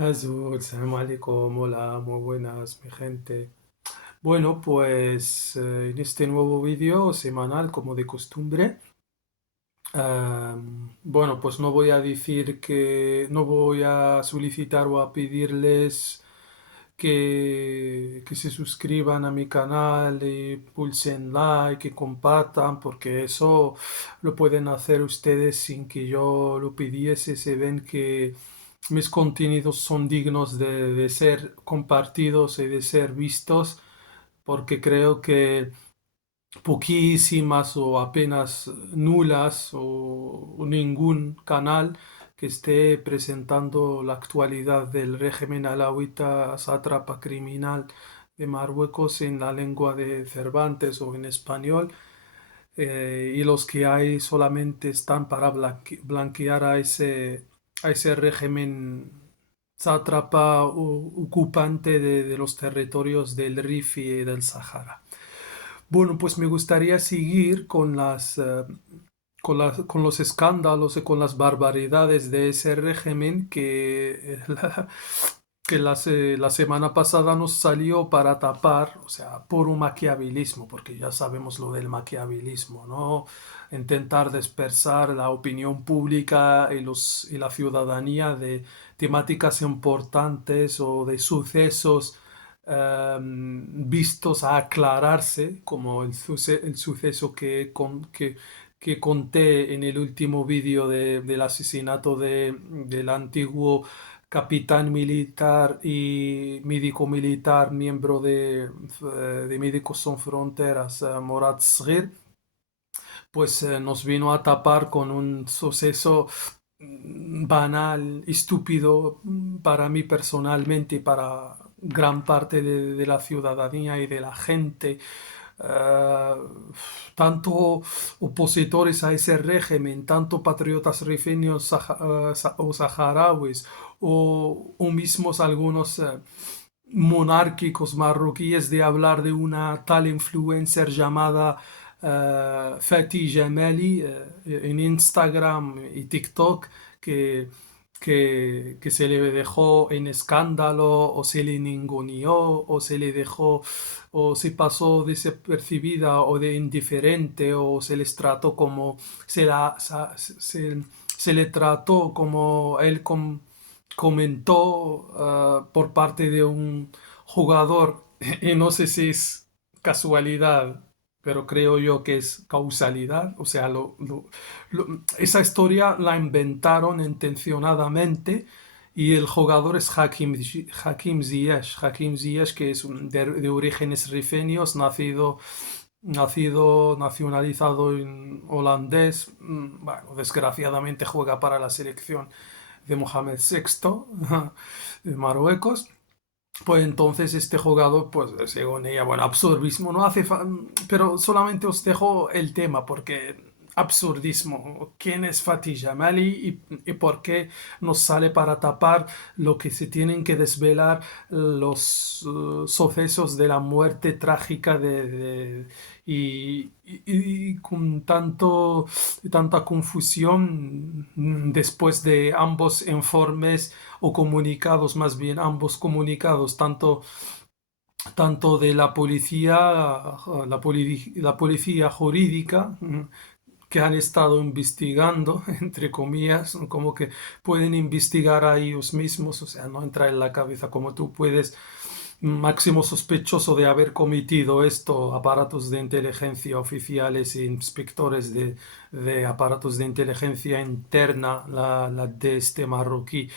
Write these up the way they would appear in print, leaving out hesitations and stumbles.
Azul, salam alaikum, hola, muy buenas, mi gente. Bueno, pues en este nuevo vídeo semanal, como de costumbre, bueno, pues no voy a decir que no voy a solicitar o a pedirles que se suscriban a mi canal y pulsen like y compartan, porque eso lo pueden hacer ustedes sin que yo lo pidiese. Se ven que mis contenidos son dignos de ser compartidos y de ser vistos, porque creo que poquísimas o apenas nulas o ningún canal que esté presentando la actualidad del régimen alauita sátrapa criminal de Marruecos en la lengua de Cervantes o en español, y los que hay solamente están para blanquear a ese régimen sátrapa ocupante de los territorios del Rif y del Sahara. Bueno, pues me gustaría seguir con con los escándalos y con las barbaridades de ese régimen que la semana pasada nos salió para tapar, o sea, por un maquiavelismo, porque ya sabemos lo del maquiavelismo, ¿no? Intentar dispersar la opinión pública y la ciudadanía de temáticas importantes o de sucesos vistos a aclararse, como el suceso que conté en el último vídeo del asesinato del antiguo capitán militar y médico militar, miembro de Médicos Sin Fronteras, Morad Sghir, pues nos vino a tapar con un suceso banal, estúpido para mí personalmente y para gran parte de la ciudadanía y de la gente. eh, Tanto opositores a ese régimen, tanto patriotas rifeños o saharauis, o mismos algunos monárquicos marroquíes, de hablar de una tal influencer llamada Fatih Jamali en Instagram y TikTok, que, que se le dejó en escándalo o se le ninguneó o se le dejó o se pasó desapercibida o de indiferente o se les trató como se le trató como comentó por parte de un jugador. Y no sé si es casualidad, pero creo yo que es causalidad. O sea, esa historia la inventaron intencionadamente, y el jugador es Hakim Ziyech. Hakim Ziyech, que es de orígenes rifeños, nacionalizado en holandés. Bueno, desgraciadamente juega para la selección de Mohamed VI de Marruecos. Pues entonces este jugador, pues según ella, bueno, absurdismo, no hace pero solamente os dejo el tema porque absurdismo. ¿Quién es Fatih Jamali y por qué nos sale para tapar lo que se tienen que desvelar los sucesos de la muerte trágica y con tanta confusión después de ambos informes o comunicados, más bien ambos comunicados, tanto de la policía, la policía jurídica, que han estado investigando, entre comillas, como que pueden investigar a ellos mismos, o sea, no entra en la cabeza como tú puedes, máximo sospechoso de haber cometido esto, aparatos de inteligencia oficiales e inspectores de aparatos de inteligencia interna, la de este marroquí.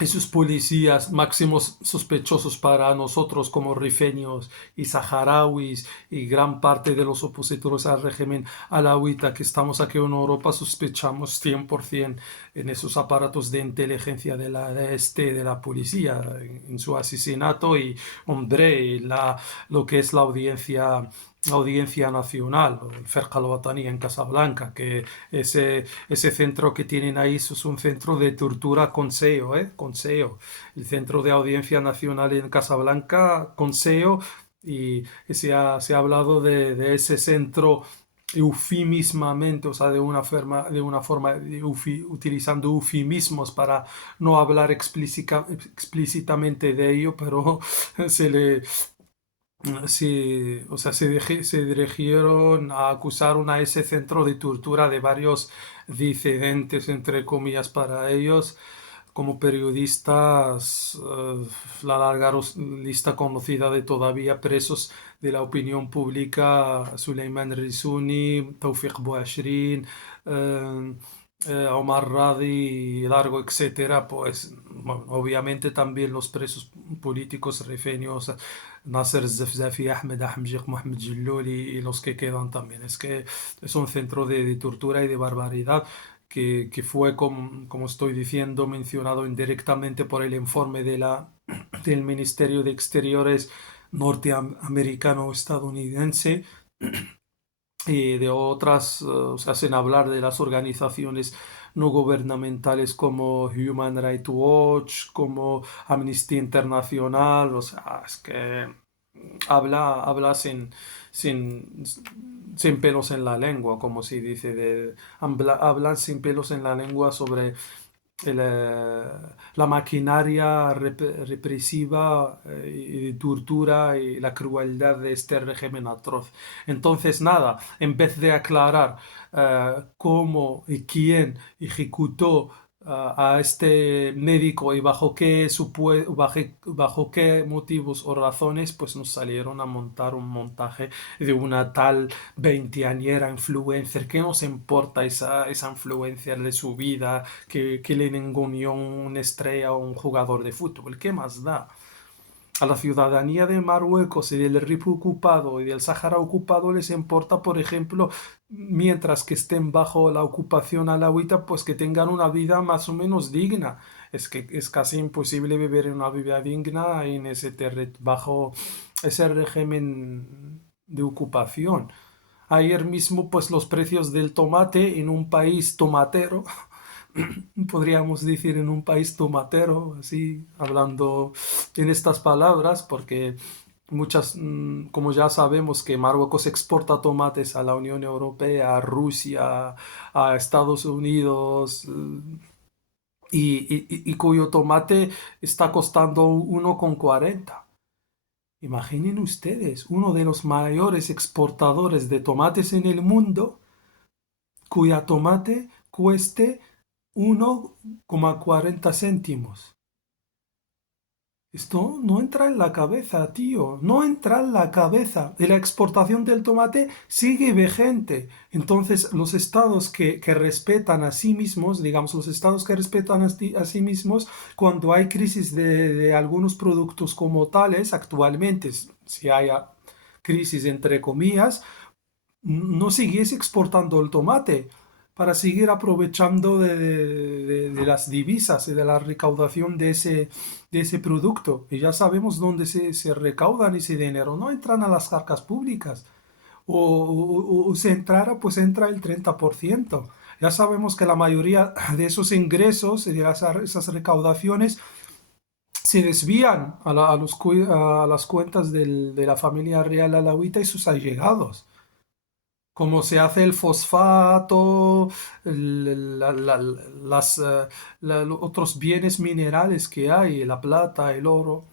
Esos policías máximos sospechosos para nosotros como rifeños y saharauis y gran parte de los opositores al régimen alauita que estamos aquí en Europa, sospechamos 100% en esos aparatos de inteligencia de la policía en su asesinato. Y hombre, lo que es la Audiencia Nacional, o el Ferqa al-Watani en Casablanca, que ese centro que tienen ahí es un centro de tortura con SEO, ¿eh? Con SEO. El Centro de Audiencia Nacional en Casablanca con SEO, y se ha hablado de ese centro eufemismamente, o sea, utilizando eufemismos para no hablar explícitamente de ello, pero se le, sí, o sea, se dirigieron a acusar a ese centro de tortura de varios disidentes, entre comillas, para ellos, como periodistas, la larga lista conocida de todavía presos de la opinión pública: Suleiman Rizuni, Tawfiq Bouachrin, eh, Omar Radi, largo, etcétera. Pues bueno, obviamente también los presos políticos rifeños, Nasser Zefzafi, Ahmed Ahmjiq, Mohamed Jillul y los que quedan también. Es que es un centro de tortura y de barbaridad que fue, como estoy diciendo, mencionado indirectamente por el informe del Ministerio de Exteriores norteamericano-estadounidense, y de otras, o sea, sin hablar de las organizaciones no gubernamentales como Human Rights Watch, como Amnistía Internacional. O sea, es que habla sin, sin pelos en la lengua, como se dice, hablan sin pelos en la lengua sobre la maquinaria represiva y de tortura y la crueldad de este régimen atroz. Entonces, nada, en vez de aclarar cómo y quién ejecutó a este médico y bajo qué motivos o razones, pues nos salieron a montar un montaje de una tal veinteañera influencer. ¿Qué nos importa esa influencer de su vida? Que le ninguneó una estrella o un jugador de fútbol. ¿Qué más da? A la ciudadanía de Marruecos y del Rif ocupado y del Sáhara ocupado les importa, por ejemplo, mientras que estén bajo la ocupación alawita, pues que tengan una vida más o menos digna. Es que es casi imposible vivir una vida digna en bajo ese régimen de ocupación. Ayer mismo, pues los precios del tomate en un país tomatero, podríamos decir en un país tomatero, así hablando en estas palabras, porque como ya sabemos que Marruecos exporta tomates a la Unión Europea, a Rusia, a Estados Unidos, y cuyo tomate está costando 1,40. Imaginen ustedes, uno de los mayores exportadores de tomates en el mundo, cuya tomate cueste 1,40 céntimos. Esto no entra en la cabeza, tío, no entra en la cabeza. Y la exportación del tomate sigue vigente. Entonces, los estados que respetan a sí mismos, digamos, los estados que respetan a sí mismos, cuando hay crisis de algunos productos como tales, actualmente, si hay crisis entre comillas, no siguiese exportando el tomate para seguir aprovechando de las divisas y de la recaudación de ese producto. Y ya sabemos dónde se recaudan ese dinero. No entran a las arcas públicas. O si entrara, pues entra el 30%. Ya sabemos que la mayoría de esos ingresos y de esas recaudaciones se desvían a las cuentas de la familia real alawita y sus allegados, como se hace el fosfato, los otros bienes minerales que hay, la plata, el oro,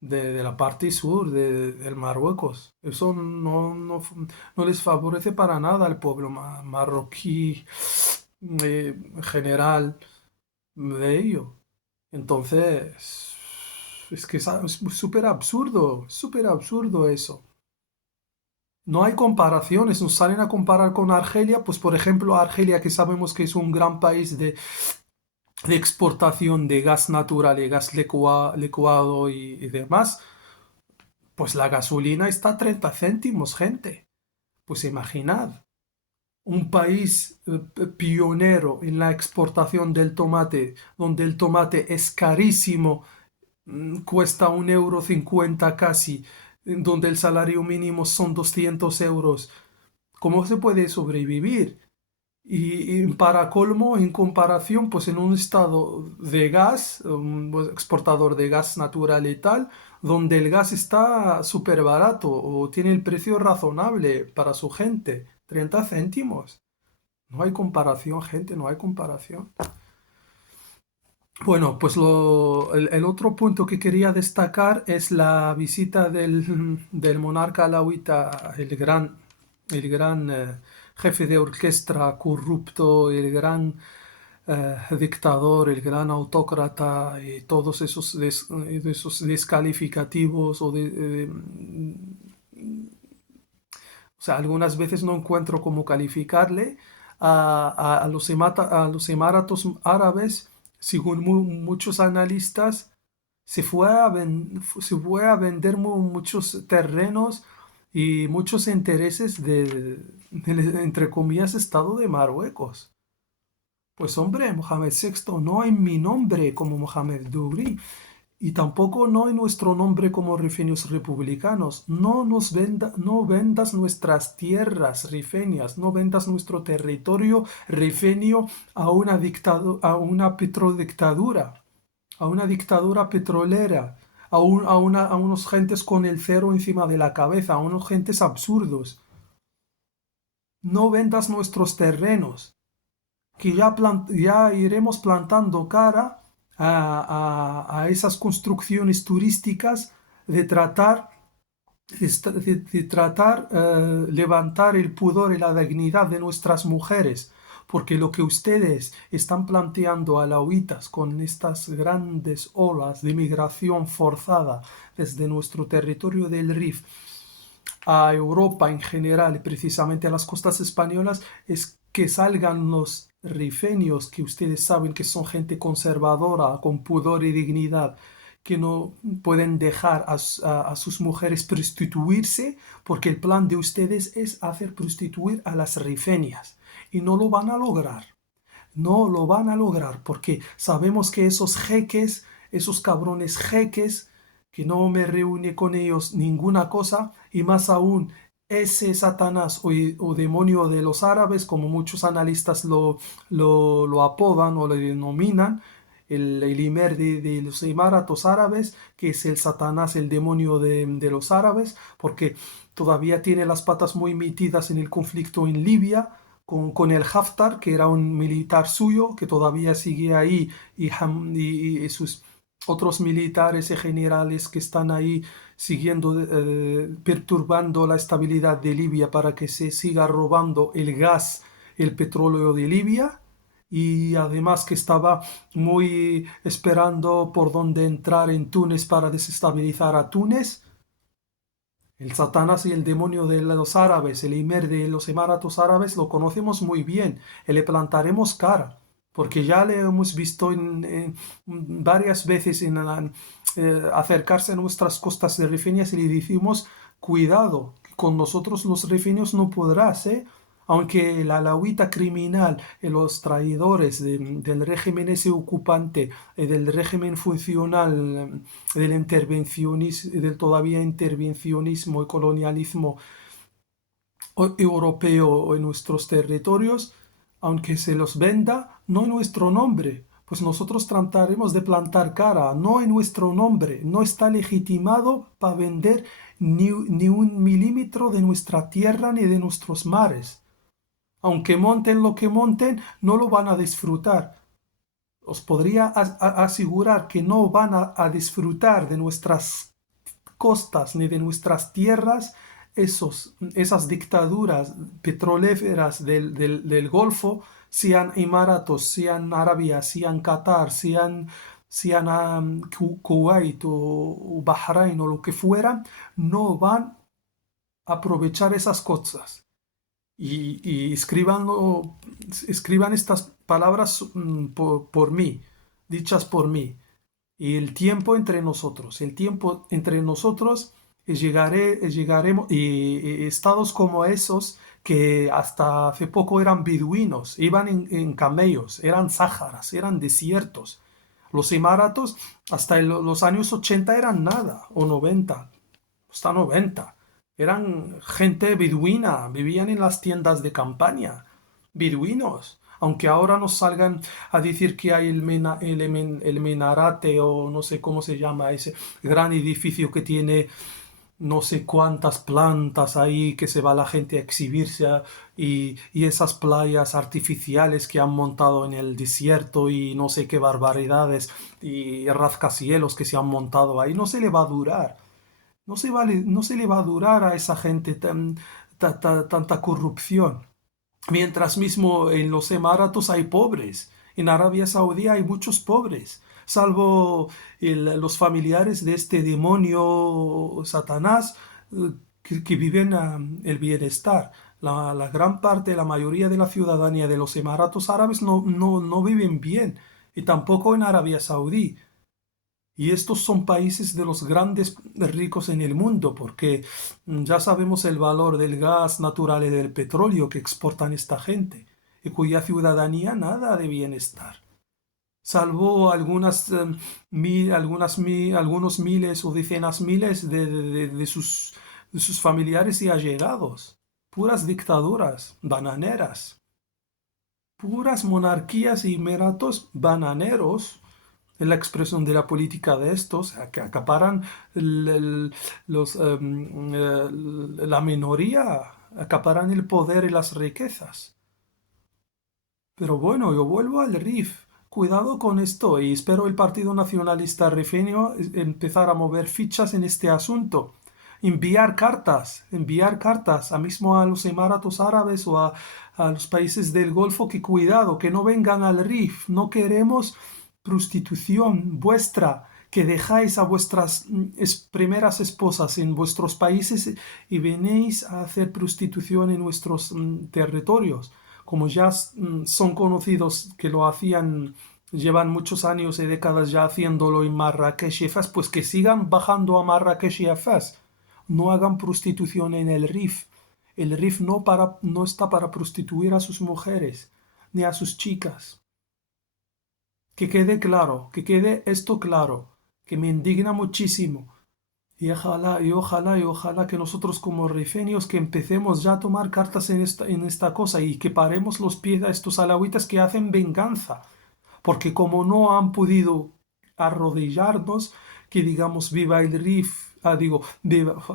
de la parte sur del Marruecos. Eso no les favorece para nada al pueblo marroquí, en general, de ello. Entonces, es que es súper absurdo eso. No hay comparaciones, nos salen a comparar con Argelia, pues por ejemplo Argelia, que sabemos que es un gran país de exportación de gas natural y gas licuado y demás, pues la gasolina está a 30 céntimos, gente. Pues imaginad, un país pionero en la exportación del tomate, donde el tomate es carísimo, cuesta 1,50 € casi, donde el salario mínimo son 200 euros. ¿Cómo se puede sobrevivir? Y para colmo, en comparación, pues en un estado de gas, un exportador de gas natural y tal, donde el gas está súper barato o tiene el precio razonable para su gente. 30 céntimos. No hay comparación, gente, no hay comparación. Bueno, pues el otro punto que quería destacar es la visita del monarca alauita, el gran jefe de orquesta corrupto, el gran dictador, el gran autócrata y todos esos descalificativos o sea, algunas veces no encuentro cómo calificarle a los Emiratos Árabes, según muchos analistas, se fue a vender muchos terrenos y muchos intereses entre comillas, Estado de Marruecos. Pues hombre, Mohamed VI, no en mi nombre como Mohamed Dugri y tampoco no en nuestro nombre como rifeños republicanos. No vendas nuestras tierras rifeñas, no vendas nuestro territorio rifeño a una petrodictadura, a una dictadura petrolera, a unos gentes con el cero encima de la cabeza, a unos gentes absurdos. No vendas nuestros terrenos que ya iremos plantando cara a esas construcciones turísticas de tratar levantar el pudor y la dignidad de nuestras mujeres, porque lo que ustedes están planteando alauitas con estas grandes olas de migración forzada desde nuestro territorio del Rif a Europa en general y precisamente a las costas españolas es que salgan los rifeños que ustedes saben que son gente conservadora, con pudor y dignidad, que no pueden dejar a sus mujeres prostituirse porque el plan de ustedes es hacer prostituir a las rifeñas y no lo van a lograr. No lo van a lograr porque sabemos que esos jeques, esos cabrones jeques, que no me reúne con ellos ninguna cosa, y más aún ese Satanás o demonio de los árabes, como muchos analistas lo apodan o lo denominan, el Imer de los Emiratos Árabes, que es el Satanás, el demonio de los árabes, porque todavía tiene las patas muy metidas en el conflicto en Libia, con el Haftar, que era un militar suyo, que todavía sigue ahí, y sus otros militares y generales que están ahí siguiendo, perturbando la estabilidad de Libia para que se siga robando el gas, el petróleo de Libia. Y además que estaba muy esperando por dónde entrar en Túnez para desestabilizar a Túnez. El Satanás y el demonio de los árabes, el Imer de los Emiratos Árabes, lo conocemos muy bien y le plantaremos cara, porque ya le hemos visto varias veces acercarse a nuestras costas de rifeñas y le decimos, cuidado, que con nosotros los rifeños no podrás, ¿eh? Aunque la alauita criminal, los traidores del régimen ese ocupante, del régimen funcional, del todavía intervencionismo y colonialismo europeo en nuestros territorios, aunque se los venda, no en nuestro nombre, pues nosotros trataremos de plantar cara, no en nuestro nombre, no está legitimado para vender ni un milímetro de nuestra tierra ni de nuestros mares. Aunque monten lo que monten, no lo van a disfrutar. Os podría asegurar que no van a disfrutar de nuestras costas ni de nuestras tierras esas dictaduras petrolíferas del Golfo, sean Emiratos, sean Arabia, sean Qatar, sean Kuwait o Bahrein o lo que fueran, no van a aprovechar esas cosas. Y escriban estas palabras por mí, dichas por mí. Y el tiempo entre nosotros llegaremos, y estados como esos que hasta hace poco eran beduinos, iban en camellos, eran sáharas, eran desiertos. Los Emiratos hasta los años 80 eran nada, o 90, hasta 90. Eran gente beduina, vivían en las tiendas de campaña, beduinos. Aunque ahora nos salgan a decir que hay el Menarate o no sé cómo se llama ese gran edificio que tiene no sé cuántas plantas ahí que se va la gente a exhibirse y esas playas artificiales que han montado en el desierto y no sé qué barbaridades y rascacielos que se han montado ahí, no se le va a durar. No se le va a durar a esa gente tanta corrupción. Mientras mismo en los Emiratos hay pobres. En Arabia Saudí hay muchos pobres, salvo los familiares de este demonio Satanás que viven el bienestar. La gran parte, la mayoría de la ciudadanía de los Emiratos Árabes no viven bien, y tampoco en Arabia Saudí. Y estos son países de los grandes ricos en el mundo, porque ya sabemos el valor del gas natural y del petróleo que exportan esta gente, y cuya ciudadanía nada de bienestar, salvo algunos miles o decenas miles de sus familiares y allegados. Puras dictaduras, bananeras, puras monarquías y meratos bananeros es la expresión de la política de estos, que acaparan el- el- la minoría, acaparan el poder y las riquezas. Pero bueno, yo vuelvo al RIF. Cuidado con esto y espero el Partido Nacionalista Rifeño empezar a mover fichas en este asunto. Enviar cartas a mismo a los Emiratos Árabes o a los países del Golfo que cuidado, que no vengan al RIF. No queremos prostitución vuestra, que dejáis a vuestras primeras esposas en vuestros países y venéis a hacer prostitución en nuestros territorios, como ya son conocidos que lo hacían, llevan muchos años y décadas ya haciéndolo en Marrakech y Fez, pues que sigan bajando a Marrakech y a Fez. No hagan prostitución en el RIF. El RIF no está para prostituir a sus mujeres ni a sus chicas. Que quede claro, que quede esto claro, que me indigna muchísimo. Y ojalá que nosotros como rifenios que empecemos ya a tomar cartas en esta cosa y que paremos los pies a estos alawitas que hacen venganza. Porque como no han podido arrodillarnos, que digamos viva el RIF,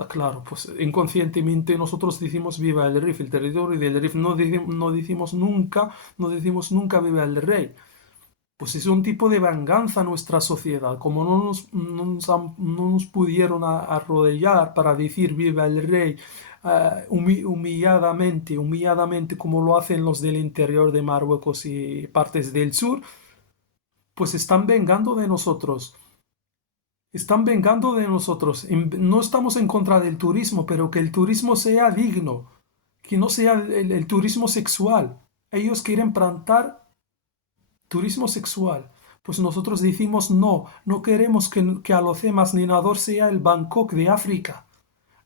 claro, pues inconscientemente nosotros decimos viva el RIF, el territorio del RIF, no decimos nunca viva el rey. Pues es un tipo de venganza a nuestra sociedad. Como no nos pudieron arrodillar para decir viva el rey humilladamente, como lo hacen los del interior de Marruecos y partes del sur, pues están vengando de nosotros. Están vengando de nosotros. No estamos en contra del turismo, pero que el turismo sea digno, que no sea el turismo sexual. Ellos quieren plantar turismo sexual. Pues nosotros decimos no, no queremos que Alocema ni Nador sea el Bangkok de África.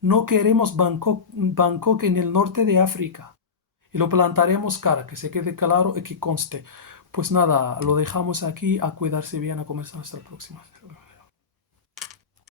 No queremos Bangkok en el norte de África. Y lo plantaremos cara, que se quede claro y que conste. Pues nada, lo dejamos aquí, a cuidarse bien, a comerse hasta la próxima.